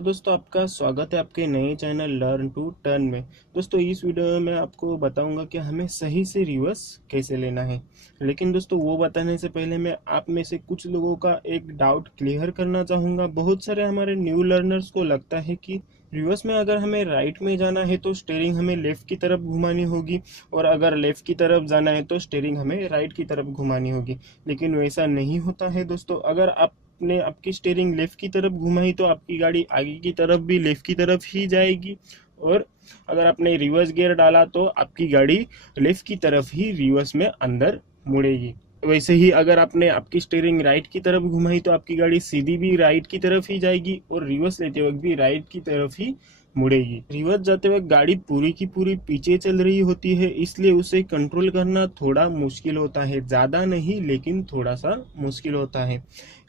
नमस्कार दोस्तों, आपका स्वागत है आपके नए चैनल लर्न टू टर्न में। दोस्तों इस वीडियो में मैं आपको बताऊंगा कि हमें सही से रिवर्स कैसे लेना है। लेकिन दोस्तों वो बताने से पहले मैं आप में से कुछ लोगों का एक डाउट क्लियर करना चाहूँगा। बहुत सारे हमारे न्यू लर्नर्स को लगता है कि रिवर्स में अगर हमें राइट में जाना है तो स्टीयरिंग हमें लेफ़्ट की तरफ घुमानी होगी, और अगर लेफ़्ट की तरफ जाना है तो स्टीयरिंग हमें राइट की तरफ घुमानी होगी। लेकिन वैसा नहीं होता है दोस्तों। अगर आपने आपकी स्टीयरिंग लेफ़्ट की तरफ घुमाई तो आपकी गाड़ी आगे की तरफ भी लेफ़्ट की तरफ ही जाएगी, और अगर आपने रिवर्स गियर डाला तो आपकी गाड़ी लेफ़्ट की तरफ ही रिवर्स में अंदर मुड़ेगी। वैसे ही अगर आपने आपकी स्टीयरिंग राइट की तरफ घुमाई तो आपकी गाड़ी सीधी भी राइट की तरफ ही जाएगी और रिवर्स लेते वक्त भी राइट की तरफ ही मुड़ेगी। रिवर्स जाते वक्त गाड़ी पूरी की पूरी पीछे चल रही होती है, इसलिए उसे कंट्रोल करना थोड़ा मुश्किल होता है। ज़्यादा नहीं लेकिन थोड़ा सा मुश्किल होता है।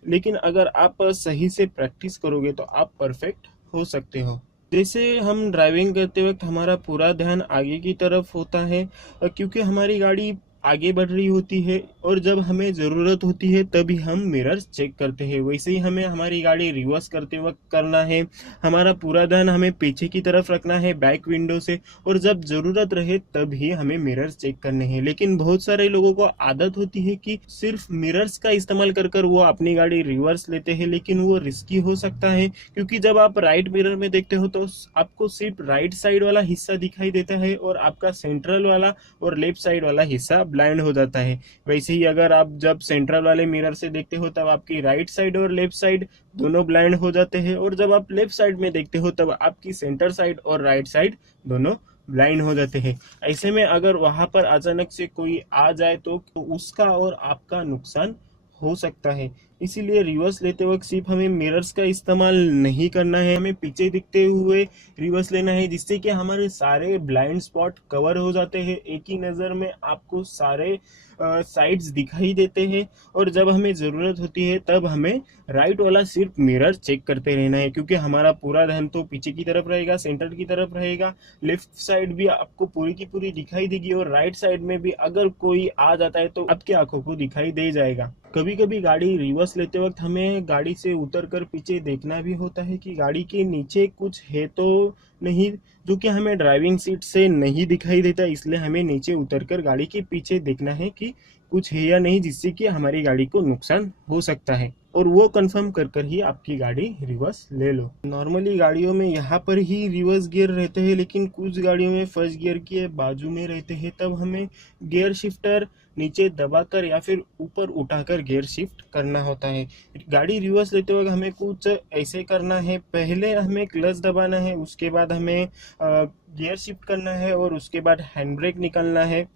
लेकिन अगर आप सही से प्रैक्टिस करोगे तो आप परफेक्ट हो सकते हो। जैसे हम ड्राइविंग करते वक्त हमारा पूरा ध्यान आगे की तरफ होता है, क्योंकि हमारी गाड़ी आगे बढ़ रही होती है, और जब हमें ज़रूरत होती है तभी हम मिरर्स चेक करते हैं। वैसे ही हमें हमारी गाड़ी रिवर्स करते वक्त करना है। हमारा पूरा ध्यान हमें पीछे की तरफ रखना है बैक विंडो से, और जब ज़रूरत रहे तभी हमें मिरर्स चेक करने हैं। लेकिन बहुत सारे लोगों को आदत होती है कि सिर्फ मिरर्स का इस्तेमाल कर कर वो अपनी गाड़ी रिवर्स लेते हैं, लेकिन वो रिस्की हो सकता है, क्योंकि जब आप राइट मिरर में देखते हो तो आपको सिर्फ राइट साइड वाला हिस्सा दिखाई देता है और आपका सेंट्रल वाला और लेफ्ट साइड वाला हिस्सा ब्लाइंड हो जाता है। वैसे ही अगर आप जब सेंट्रल वाले मिरर से देखते हो तब आपकी राइट साइड और लेफ्ट साइड दोनों ब्लाइंड हो जाते हैं, और जब आप लेफ्ट साइड में देखते हो तब आपकी सेंटर साइड और राइट साइड दोनों ब्लाइंड हो जाते हैं। ऐसे में अगर वहां पर अचानक से कोई आ जाए तो उसका और आपका नुकसान हो सकता है। इसीलिए रिवर्स लेते वक्त सिर्फ हमें मिरर्स का इस्तेमाल नहीं करना है, हमें पीछे दिखते हुए रिवर्स लेना है, जिससे कि हमारे सारे ब्लाइंड स्पॉट कवर हो जाते हैं। एक ही नज़र में आपको सारे साइड्स दिखाई देते हैं, और जब हमें ज़रूरत होती है तब हमें राइट वाला सिर्फ मिरर चेक करते रहना है, क्योंकि हमारा पूरा ध्यान तो पीछे की तरफ रहेगा, सेंटर की तरफ रहेगा। लेफ्ट साइड भी आपको पूरी की पूरी दिखाई देगी, और राइट साइड में भी अगर कोई आ जाता है तो आपकी आंखों को दिखाई दे जाएगा। कभी कभी गाड़ी रिवर्स लेते वक्त हमें गाड़ी से उतरकर पीछे देखना भी होता है कि गाड़ी के नीचे कुछ है तो नहीं, जो कि हमें ड्राइविंग सीट से नहीं दिखाई देता। इसलिए हमें नीचे उतरकर गाड़ी के पीछे देखना है कि कुछ है या नहीं, जिससे कि हमारी गाड़ी को नुकसान हो सकता है, और वो कंफर्म कर कर ही आपकी गाड़ी रिवर्स ले लो। नॉर्मली गाड़ियों में यहाँ पर ही रिवर्स गियर रहते हैं, लेकिन कुछ गाड़ियों में फर्स्ट गियर के बाजू में रहते हैं, तब हमें गियर शिफ्टर नीचे दबाकर या फिर ऊपर उठाकर गियर शिफ्ट करना होता है। गाड़ी रिवर्स लेते वक्त हमें कुछ ऐसे करना है, पहले हमें क्लच दबाना है, उसके बाद हमें गियर शिफ्ट करना है, और उसके बाद हैंड ब्रेक निकालना है,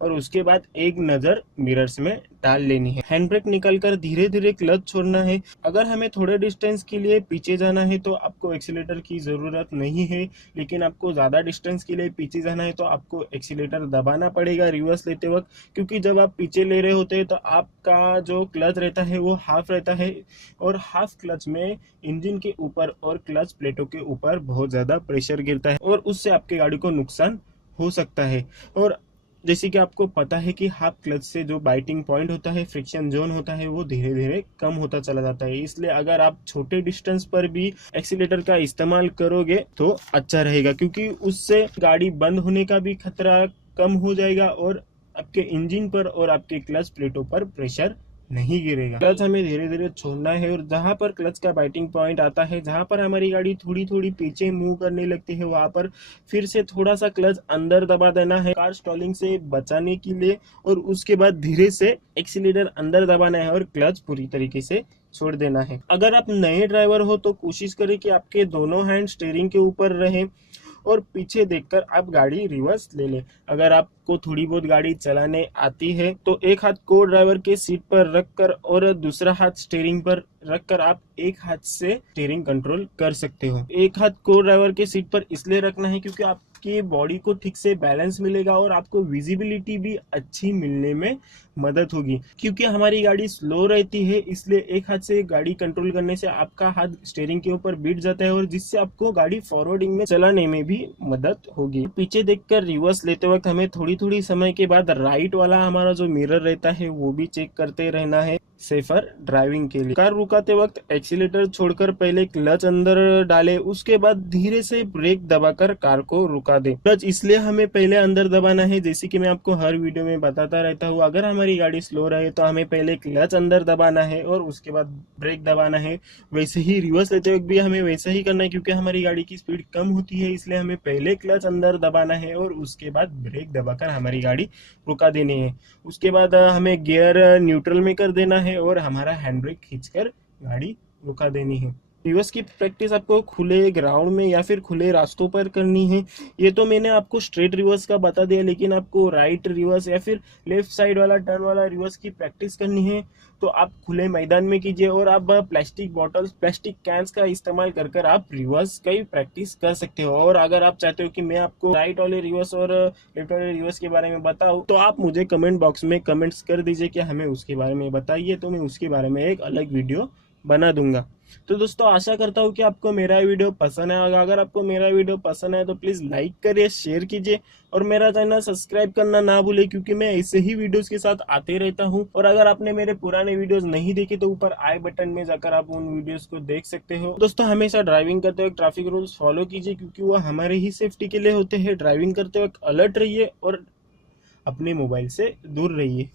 और उसके बाद एक नज़र मिरर्स में डाल लेनी है। हैंड ब्रेक निकालकर धीरे धीरे क्लच छोड़ना है। अगर हमें थोड़े डिस्टेंस के लिए पीछे जाना है तो आपको एक्सीलेटर की ज़रूरत नहीं है, लेकिन आपको ज़्यादा डिस्टेंस के लिए पीछे जाना है तो आपको एक्सीलेटर दबाना पड़ेगा रिवर्स लेते वक्त, क्योंकि जब आप पीछे ले रहे होते हैं तो आपका जो क्लच रहता है वो हाफ रहता है, और हाफ क्लच में इंजन के ऊपर और क्लच प्लेटों के ऊपर बहुत ज़्यादा प्रेशर गिरता है, और उससे आपकी गाड़ी को नुकसान हो सकता है। और जैसे कि आपको पता है कि हाफ क्लच से जो बाइटिंग पॉइंट होता है, फ्रिक्शन जोन होता है, वो धीरे धीरे कम होता चला जाता है। इसलिए अगर आप छोटे डिस्टेंस पर भी एक्सीलेटर का इस्तेमाल करोगे तो अच्छा रहेगा, क्योंकि उससे गाड़ी बंद होने का भी खतरा कम हो जाएगा, और आपके इंजन पर और आपके क्लच प्लेटों पर प्रेशर नहीं गिरेगा। क्लच हमें धीरे धीरे छोड़ना है, और जहां पर क्लच का बाइटिंग पॉइंट आता है, जहां पर हमारी गाड़ी थोड़ी थोड़ी पीछे मूव करने लगती है, वहां पर फिर से थोड़ा सा क्लच अंदर दबा देना है कार स्टॉलिंग से बचाने के लिए, और उसके बाद धीरे से एक्सीलेटर अंदर दबाना है और क्लच पूरी तरीके से छोड़ देना है। अगर आप नए ड्राइवर हो तो कोशिश करें कि आपके दोनों हैंड स्टीयरिंग के ऊपर रहे और पीछे देखकर आप गाड़ी रिवर्स ले लें। अगर आपको थोड़ी बहुत गाड़ी चलाने आती है तो एक हाथ को ड्राइवर के सीट पर रखकर और दूसरा हाथ स्टीयरिंग पर रखकर आप एक हाथ से स्टीयरिंग कंट्रोल कर सकते हो। एक हाथ को ड्राइवर के सीट पर इसलिए रखना है क्योंकि आपकी बॉडी को ठीक से बैलेंस मिलेगा और आपको विजिबिलिटी भी अच्छी मिलने में मदद होगी। क्योंकि हमारी गाड़ी स्लो रहती है, इसलिए एक हाथ से गाड़ी कंट्रोल करने से आपका हाथ स्टीयरिंग के ऊपर बैठ जाता है, और जिससे आपको गाड़ी फॉरवर्डिंग में चलाने में भी मदद होगी। पीछे देखकर रिवर्स लेते वक्त हमें थोड़ी थोड़ी समय के बाद राइट वाला हमारा जो मिरर रहता है वो भी चेक करते रहना है। सेफर ड्राइविंग के लिए। कार रुकाते वक्त एक्सीलेटर छोड़कर पहले क्लच अंदर डाले, उसके बाद धीरे से ब्रेक दबाकर कार को रुका दे। क्लच इसलिए हमें पहले अंदर दबाना है, जैसे कि मैं आपको हर वीडियो में बताता रहता हूँ, अगर हमारी गाड़ी स्लो रहे तो हमें पहले क्लच अंदर दबाना है और उसके बाद ब्रेक दबाना है। वैसे ही रिवर्स लेते वक्त भी हमें वैसा ही करना है, क्योंकि हमारी गाड़ी की स्पीड कम होती है, इसलिए हमें पहले क्लच अंदर दबाना है और उसके बाद ब्रेक दबाकर हमारी गाड़ी रुका देनी है। उसके बाद हमें गियर न्यूट्रल में कर देना है और हमारा हैंड ब्रेक खींचकर गाड़ी रुका देनी है। रिवर्स की प्रैक्टिस आपको खुले ग्राउंड में या फिर खुले रास्तों पर करनी है। ये तो मैंने आपको स्ट्रेट रिवर्स का बता दिया, लेकिन आपको राइट रिवर्स या फिर लेफ्ट साइड वाला टर्न वाला रिवर्स की प्रैक्टिस करनी है तो आप खुले मैदान में कीजिए और आप प्लास्टिक बॉटल्स, प्लास्टिक कैंस का इस्तेमाल कर कर आप रिवर्स की प्रैक्टिस कर सकते हो। और अगर आप चाहते हो कि मैं आपको राइट वाले रिवर्स और लेफ्ट वाले रिवर्स के बारे में बताऊं, तो आप मुझे कमेंट बॉक्स में कमेंट्स कर दीजिए कि हमें उसके बारे में बताइए, तो मैं उसके बारे में एक अलग वीडियो बना दूंगा। तो दोस्तों आशा करता हूँ कि आपको मेरा वीडियो पसंद आएगा। अगर आपको मेरा वीडियो पसंद आए तो प्लीज़ लाइक करिए, शेयर कीजिए और मेरा चैनल सब्सक्राइब करना ना भूले, क्योंकि मैं ऐसे ही वीडियोस के साथ आते रहता हूँ। और अगर आपने मेरे पुराने वीडियोस नहीं देखे तो ऊपर आई बटन में जाकर आप उन वीडियोस को देख सकते हो। दोस्तों हमेशा ड्राइविंग करते वक्त ट्रैफिक रूल्स फॉलो कीजिए, क्योंकि वो हमारे ही सेफ्टी के लिए होते हैं। ड्राइविंग करते वक्त अलर्ट रहिए और अपने मोबाइल से दूर रहिए।